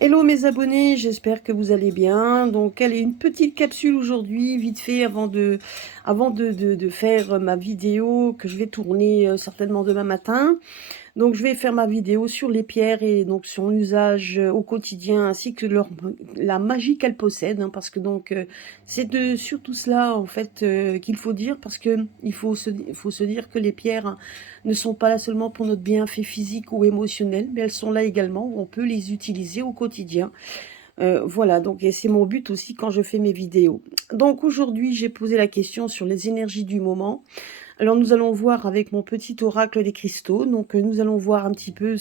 Hello mes abonnés, j'espère que vous allez bien. Donc, elle est une petite capsule aujourd'hui, vite fait, avant de faire ma vidéo que je vais tourner certainement demain matin. Donc, je vais faire ma vidéo sur les pierres et donc son usage au quotidien, ainsi que la magie qu'elles possèdent, hein, parce que donc c'est surtout cela en fait qu'il faut dire, parce que il faut se dire que les pierres ne sont pas là seulement pour notre bienfait physique ou émotionnel, mais elles sont là également où on peut les utiliser au quotidien. Voilà, donc et c'est mon but aussi quand je fais mes vidéos. Donc aujourd'hui, j'ai posé la question sur les énergies du moment. Alors nous allons voir avec mon petit oracle des cristaux. Donc nous allons voir un petit peu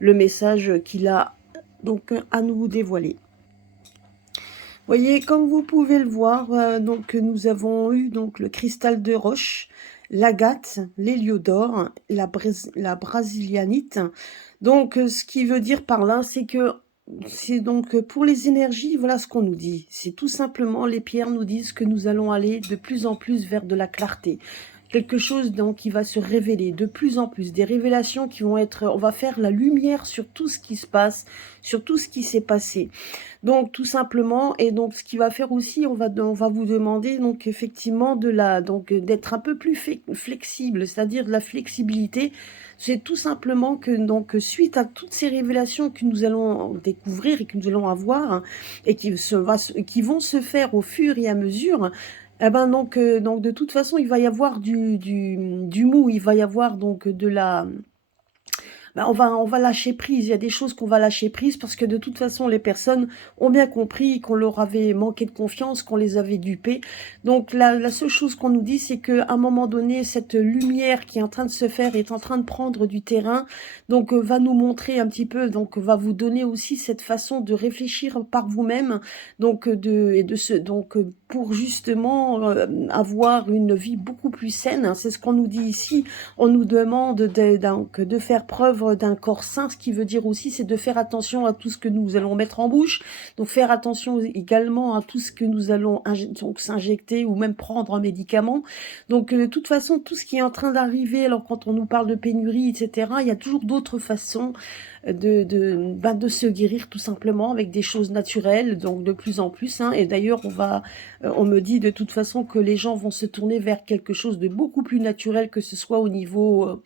le message qu'il a donc à nous dévoiler. Voyez, comme vous pouvez le voir, donc nous avons eu donc le cristal de roche, l'agate, l'héliodore, la brasilianite. Donc ce qui veut dire par là, c'est que c'est donc pour les énergies, voilà ce qu'on nous dit. C'est tout simplement, les pierres nous disent que nous allons aller de plus en plus vers de la clarté. Quelque chose donc qui va se révéler de plus en plus, des révélations qui vont être, on va faire la lumière sur tout ce qui se passe, sur tout ce qui s'est passé. Donc tout simplement, et donc ce qui va faire aussi, on va vous demander donc effectivement donc d'être un peu plus flexible, c'est-à-dire de la flexibilité. C'est tout simplement que donc suite à toutes ces révélations que nous allons découvrir et que nous allons avoir, hein, et qui vont se faire au fur et à mesure. Eh ben donc de toute façon, il va y avoir du mou, il va y avoir donc de la, ben, on va lâcher prise. Il y a des choses qu'on va lâcher prise parce que de toute façon, les personnes ont bien compris qu'on leur avait manqué de confiance, qu'on les avait dupés. Donc, la seule chose qu'on nous dit, c'est qu'à un moment donné, cette lumière qui est en train de se faire est en train de prendre du terrain. Donc, va nous montrer un petit peu, donc, va vous donner aussi cette façon de réfléchir par vous-même. Donc, pour justement avoir une vie beaucoup plus saine, hein. C'est ce qu'on nous dit ici. On nous demande donc de faire preuve d'un corps sain, ce qui veut dire aussi, c'est de faire attention à tout ce que nous allons mettre en bouche, donc faire attention également à tout ce que nous allons donc s'injecter ou même prendre en médicament. Donc de toute façon, tout ce qui est en train d'arriver, alors quand on nous parle de pénurie, etc., il y a toujours d'autres façons de se guérir tout simplement avec des choses naturelles, donc de plus en plus, hein. Et d'ailleurs, on me dit de toute façon que les gens vont se tourner vers quelque chose de beaucoup plus naturel, que ce soit au niveau,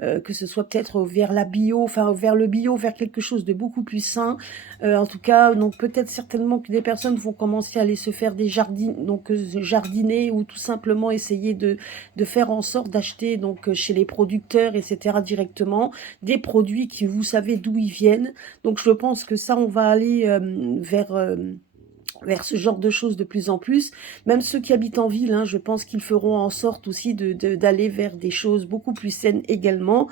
que ce soit peut-être vers la bio, enfin vers le bio, vers quelque chose de beaucoup plus sain. En tout cas, donc peut-être certainement que des personnes vont commencer à aller se faire des jardiner, ou tout simplement essayer de faire en sorte d'acheter donc chez les producteurs, etc., directement des produits qui, vous savez d'où ils viennent. Donc je pense que ça, on va aller vers ce genre de choses de plus en plus. Même ceux qui habitent en ville, hein, je pense qu'ils feront en sorte aussi d'aller vers des choses beaucoup plus saines également.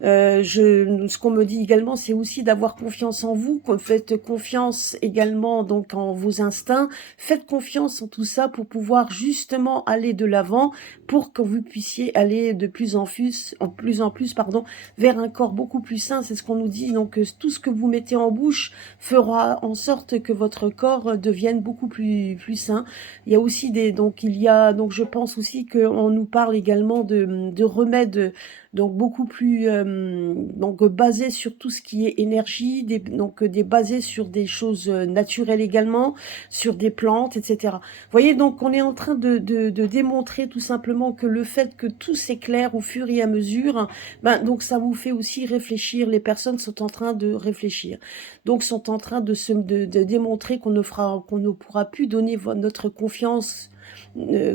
Ce qu'on me dit également, c'est aussi d'avoir confiance en vous, que faites confiance également donc en vos instincts, faites confiance en tout ça pour pouvoir justement aller de l'avant, pour que vous puissiez aller de plus en plus, pardon, vers un corps beaucoup plus sain. C'est ce qu'on nous dit. Donc tout ce que vous mettez en bouche fera en sorte que votre corps devienne beaucoup plus sain. Il y a aussi donc je pense aussi qu'on nous parle également de remèdes donc beaucoup plus donc basés sur tout ce qui est énergie, donc des basés sur des choses naturelles également, sur des plantes, etc. Vous voyez, donc on est en train de démontrer tout simplement que le fait que tout s'éclaire au fur et à mesure, ben donc ça vous fait aussi réfléchir. Les personnes sont en train de réfléchir, donc sont en train de démontrer qu'on ne pourra plus donner notre confiance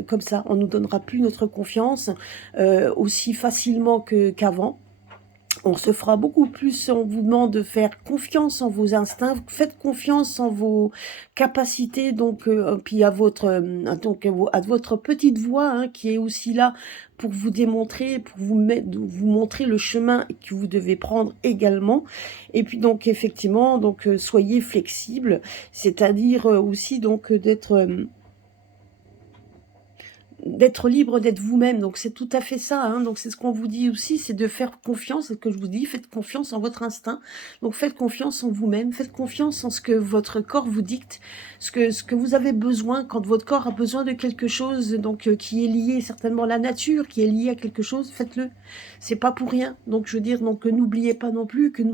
comme ça. On ne nous donnera plus notre confiance aussi facilement qu'avant. On se fera beaucoup plus, on vous demande de faire confiance en vos instincts, faites confiance en vos capacités, donc puis à votre petite voix, hein, qui est aussi là pour vous démontrer, pour vous montrer le chemin que vous devez prendre également. Et puis donc effectivement, donc soyez flexible, c'est-à-dire aussi donc d'être libre, d'être vous-même. Donc c'est tout à fait ça, hein. Donc c'est ce qu'on vous dit aussi, c'est de faire confiance, c'est ce que je vous dis, faites confiance en votre instinct. Donc faites confiance en vous-même, faites confiance en ce que votre corps vous dicte, ce que vous avez besoin. Quand votre corps a besoin de quelque chose, donc qui est lié certainement à la nature, qui est lié à quelque chose, faites-le. C'est pas pour rien. Donc je veux dire, donc n'oubliez pas non plus que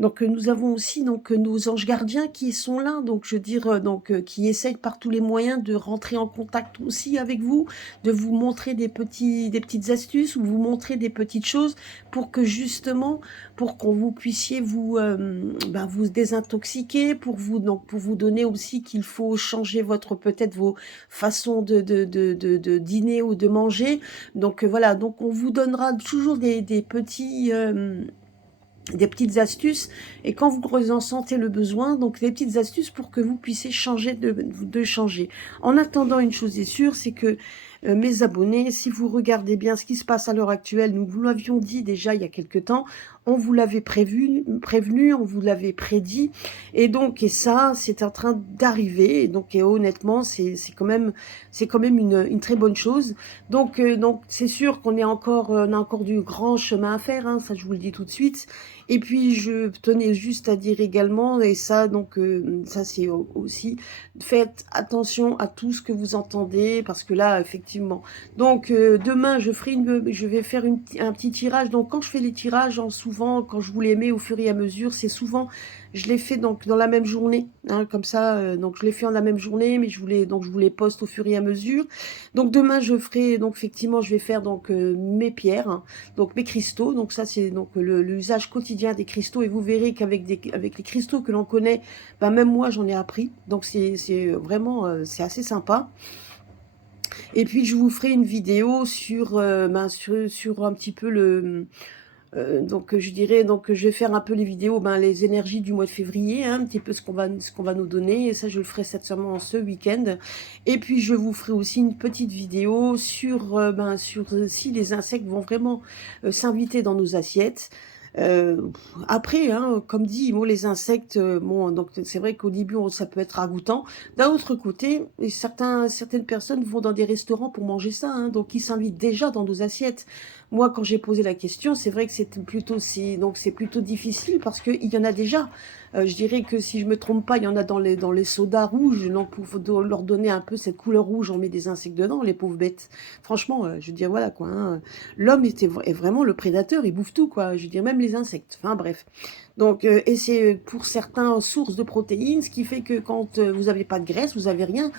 Donc nous avons aussi donc nos anges gardiens qui sont là, donc je veux dire, qui essayent par tous les moyens de rentrer en contact aussi avec vous, de vous montrer des petites astuces ou vous montrer des petites choses pour que justement, pour qu'on vous puissiez vous, vous désintoxiquer, pour vous donner aussi qu'il faut changer votre peut-être vos façons de dîner ou de manger. Donc voilà, donc on vous donnera toujours des petites astuces, et quand vous en sentez le besoin, donc des petites astuces pour que vous puissiez changer de changer. En attendant, une chose est sûre, c'est que mes abonnés, si vous regardez bien ce qui se passe à l'heure actuelle, nous vous l'avions dit déjà il y a quelque temps, on vous l'avait prévenu, on vous l'avait prédit, et ça, c'est en train d'arriver, et honnêtement, c'est quand même une très bonne chose. Donc c'est sûr qu'on on a encore du grand chemin à faire, hein, ça je vous le dis tout de suite. Et puis je tenais juste à dire également, et ça ça c'est aussi, faites attention à tout ce que vous entendez, parce que là effectivement. Donc demain je vais faire un petit tirage. Donc quand je fais les tirages, souvent quand je vous les mets au fur et à mesure, c'est souvent, je les fais donc dans la même journée, hein, comme ça. Donc je les fais en la même journée, mais je vous les poste au fur et à mesure. Donc demain je ferai, donc effectivement je vais faire mes pierres, hein, donc mes cristaux. Donc ça c'est donc l'usage quotidien des cristaux, et vous verrez avec les cristaux que l'on connaît, même moi j'en ai appris. Donc c'est vraiment c'est assez sympa. Et puis je vous ferai une vidéo sur un petit peu je dirais, je vais faire un peu les vidéos, les énergies du mois de février, hein, un petit peu ce qu'on va nous donner, et ça je le ferai certainement ce week-end. Et puis je vous ferai aussi une petite vidéo sur si les insectes vont vraiment s'inviter dans nos assiettes. Après, hein, comme dit, moi, les insectes, bon, donc c'est vrai qu'au début, ça peut être ragoûtant. D'un autre côté, certaines personnes vont dans des restaurants pour manger ça, hein, donc ils s'invitent déjà dans nos assiettes. Moi, quand j'ai posé la question, c'est vrai que c'est plutôt difficile, parce qu'il y en a déjà. Je dirais que si je me trompe pas, il y en a dans les sodas rouges, donc pour leur donner un peu cette couleur rouge, on met des insectes dedans, les pauvres bêtes. Franchement, je veux dire, voilà quoi, hein. L'homme est vraiment le prédateur, il bouffe tout, quoi. Je veux dire, même les insectes. Enfin bref. Donc, et c'est pour certains sources de protéines, ce qui fait que quand vous n'avez pas de graisse, vous n'avez rien.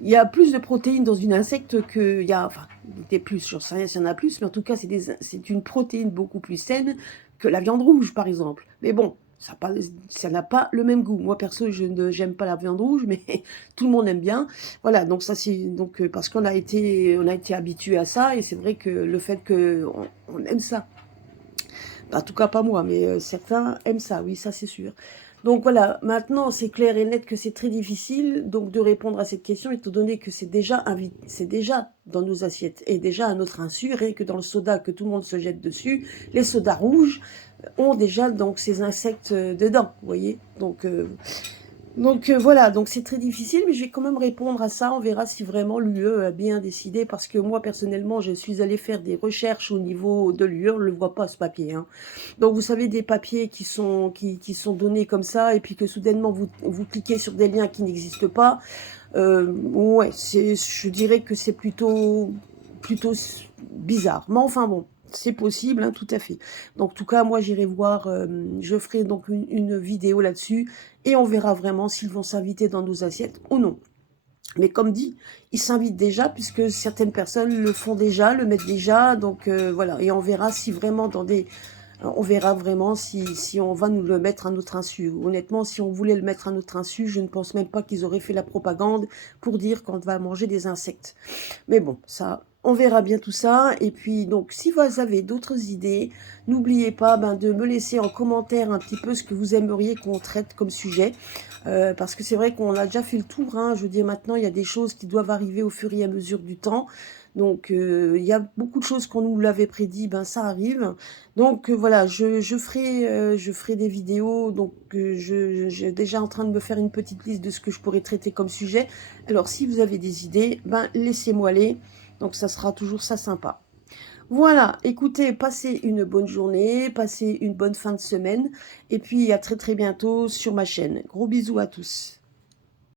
Il y a plus de protéines dans une insecte que il y a, enfin, des plus, j'en sais rien s'il y en a plus, mais en tout cas, c'est une protéine beaucoup plus saine que la viande rouge, par exemple. Mais bon, ça n'a pas le même goût. Moi, perso, j'aime pas la viande rouge, mais tout le monde aime bien. Voilà, donc ça, c'est parce qu'on a été habitué à ça, et c'est vrai que le fait on aime ça. En tout cas, pas moi, mais certains aiment ça, oui, ça c'est sûr. Donc voilà, maintenant c'est clair et net que c'est très difficile donc de répondre à cette question, étant donné que c'est déjà dans nos assiettes, et déjà à notre insu, et que dans le soda que tout le monde se jette dessus, les sodas rouges ont déjà donc ces insectes dedans, vous voyez. Voilà, donc c'est très difficile, mais je vais quand même répondre à ça. On verra si vraiment l'UE a bien décidé, parce que moi personnellement je suis allée faire des recherches au niveau de l'UE, on ne le voit pas ce papier, hein. Donc vous savez, des papiers qui sont donnés comme ça, et puis que soudainement vous cliquez sur des liens qui n'existent pas. Ouais, je dirais que c'est plutôt bizarre. Mais enfin bon, c'est possible, hein, tout à fait. Donc en tout cas, moi j'irai voir, je ferai donc une vidéo là-dessus, et on verra vraiment s'ils vont s'inviter dans nos assiettes ou non. Mais comme dit, ils s'invitent déjà, puisque certaines personnes le font déjà, le mettent déjà. Donc voilà, et on verra si vraiment on verra vraiment si on va nous le mettre à notre insu. Honnêtement, si on voulait le mettre à notre insu, je ne pense même pas qu'ils auraient fait la propagande pour dire qu'on va manger des insectes. Mais bon, ça, on verra bien tout ça. Et puis, donc, si vous avez d'autres idées, n'oubliez pas de me laisser en commentaire un petit peu ce que vous aimeriez qu'on traite comme sujet. Parce que c'est vrai qu'on a déjà fait le tour, hein. Je veux dire, maintenant, il y a des choses qui doivent arriver au fur et à mesure du temps. Donc, il y a beaucoup de choses qu'on nous l'avait prédit, ça arrive. Donc, voilà, je ferai des vidéos. Donc, j'ai déjà en train de me faire une petite liste de ce que je pourrais traiter comme sujet. Alors, si vous avez des idées, laissez-moi aller. Donc, ça sera toujours ça sympa. Voilà, écoutez, passez une bonne journée, passez une bonne fin de semaine, et puis à très très bientôt sur ma chaîne. Gros bisous à tous.